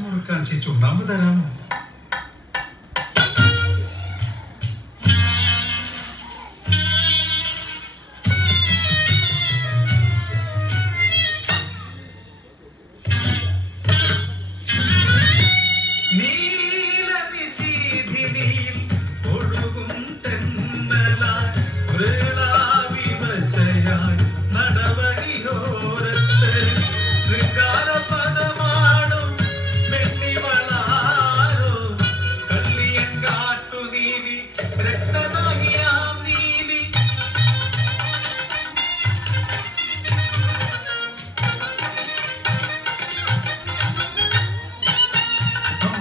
മുറുക്കാൻ ചുണ്ണാമ്പ് തരാമോ?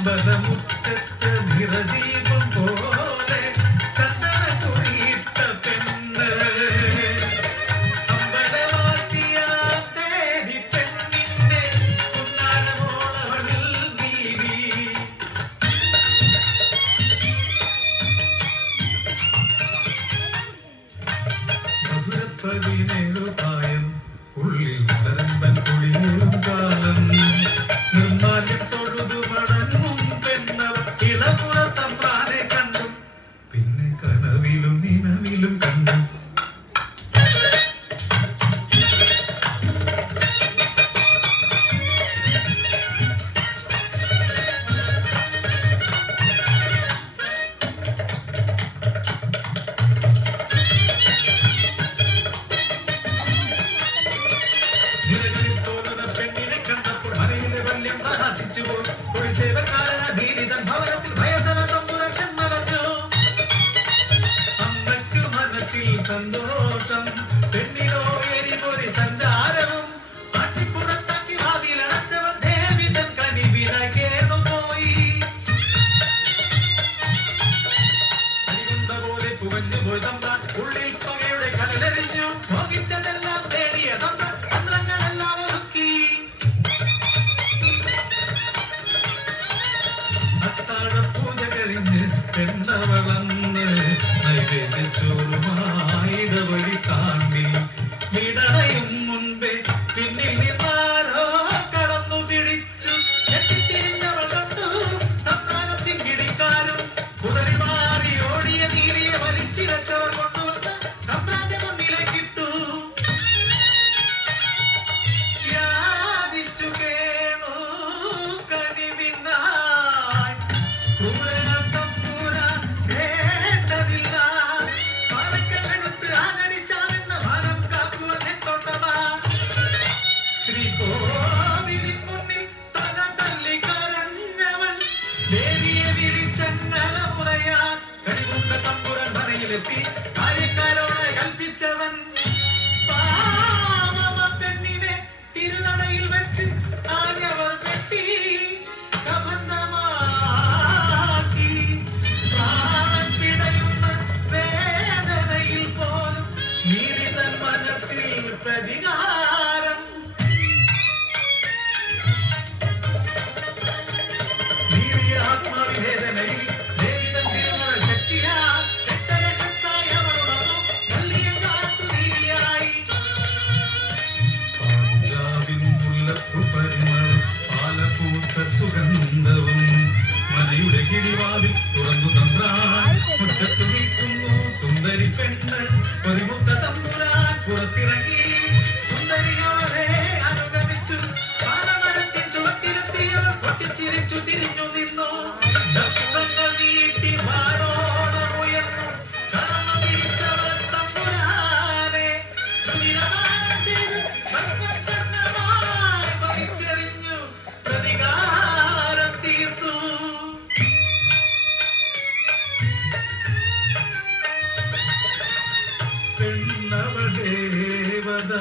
അമ്പലമുറ്റത്ത് നിറദീപം പോലെ ചന്ദന കുറിയിട്ട പെണ്ണ്, അമ്പലവാസിയാം തേടി പെണ്ണിന്റെ പുന്നാരമോളവളിൽ നീതി. മധുരപ്പതിനേഴു പ്രായം ഉള്ളിൽ പരമ്പൻ കുളിയേറും കാലം, നിർമാല്യം തൊഴുതു മടങ്ങും പെണ്ണവൾ ഇളപുറത്തമ്പ്രാനെ കണ്ടു, പിന്നെ കനവിലും നിലവിലും കണ്ടു. അമ്മയ്ക്ക് മനസ്സിൽ സന്തോഷം, പെണ്ണിനോ എരിപൊരി സഞ്ചാരവും. ആട്ടിപ്പുറത്താക്കി വാതിലടച്ചവൾ ദേവിതൻ കനിവിന കേണുപോയി. അരികുണ്ട പോലെ പുകഞ്ഞു പോയി തമ്പ്രാൻ, ഉള്ളിൽ പകയുടെ കനലെറിഞ്ഞു. മോഹിച്ചതെല്ലാം നേടിയ തമ്പ്രാൻ തന്ത്രങ്ങളെല്ലാം ഒതുക്കി. അത്താഴപ്പൂജ കഴിഞ്ഞ് പെണ്ണവളന്ന് നൈവേദ്യച്ചോറുമായിടവഴി താണ്ടി വിടണയും മുൻപേ പിന്നിൽ നിന്നാരോ കടന്നു പിടിച്ചു. എത്തിത്തിരിഞ്ഞവൾ കണ്ടു തന്നാനും ചിങ്കിടിക്കാരും, കുതറി മാറി ഓടിയ നീരിയെ വലിച്ചിരച്ചവർ കൊണ്ടുവന്ന് തമ്പ്രാന്റെ മുന്നിലേക്കിട്ടു. യാചിച്ചു കേണു കനിവിനായി ക്രൂരനാം തമ്പുരാൻ കേട്ടതില്ല. പാലക്കല്ലെടുത്ത് ആനടിച്ചാലെന്ന ഭാരം കാക്കുവാൻ എത്തോട്ടമാ. ശ്രീകോവിലിൻ മുന്നിൽ തല തല്ലി കരഞ്ഞവൻ ദേവിയെ വിളിച്ചങ്ങലമുറയാൻ കഴിവുണ്ട തമ്പുരാൻ മനയിലെത്തി കാര്യക്കാരോട് കൽപ്പിച്ചവൻ. പാവമ പെണ്ണിനെ തിരുനടയിൽ വെച്ച് ആര്യവർ വെട്ടി കബന്ധമാക്കി. പ്രാണൻ പിടയുന്ന വേദനയിൽ പോലും നീരിതൻ മനസ്സിൽ പ്രതികാരം. നീറിയ ആത്മാവിവേദനയിൽ ദേവിതൻ തിരുമല ശക്തിയാ രക്തരക്ഷസായി അവളുണർന്നു കള്ളിയ കാട്ടു നീരിയായി. പാഞ്ചാവിൻ മുല്ലപ്പൂ പരിമളം പാലപൂത്ത സുഗന്ധവും മലയുടെ കിടിവാതിൽ തുറന്നു തമ്പ്രാൻ മുറ്റത്തു നിൽക്കുന്നു സുന്ദരി പെണ്ണ്. പതിമുത്ത തമ്പുരാൻ പുറത്തിറങ്ങി സുന്ദരിയോടെ അനുഗമിച്ചു. പാലമരത്തിൻ ചുവട്ടിലെത്തിയവൾ പൊട്ടിച്ചിരിച്ചു തിരിഞ്ഞു നിന്നു. ദത്തങ്ങൾ നീട്ടി മാറോളം ഉയർന്നു കടന്നു പിടിച്ചവൾ തമ്പുരാനെ രുതിരമാനം ചെയ്ത് ഭസ്മകർണമായി വലിച്ചെറിഞ്ഞു പ്രതികാരം തീർത്തു. പെണ്ണവൾ ദേവത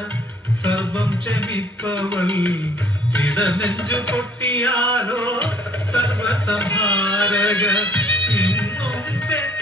സർവം ക്ഷമിപ്പവൾ, ഇടനെഞ്ചു പൊട്ടിയാലോ സർവസംഹാരക. ഇന്നും പെണ്ണ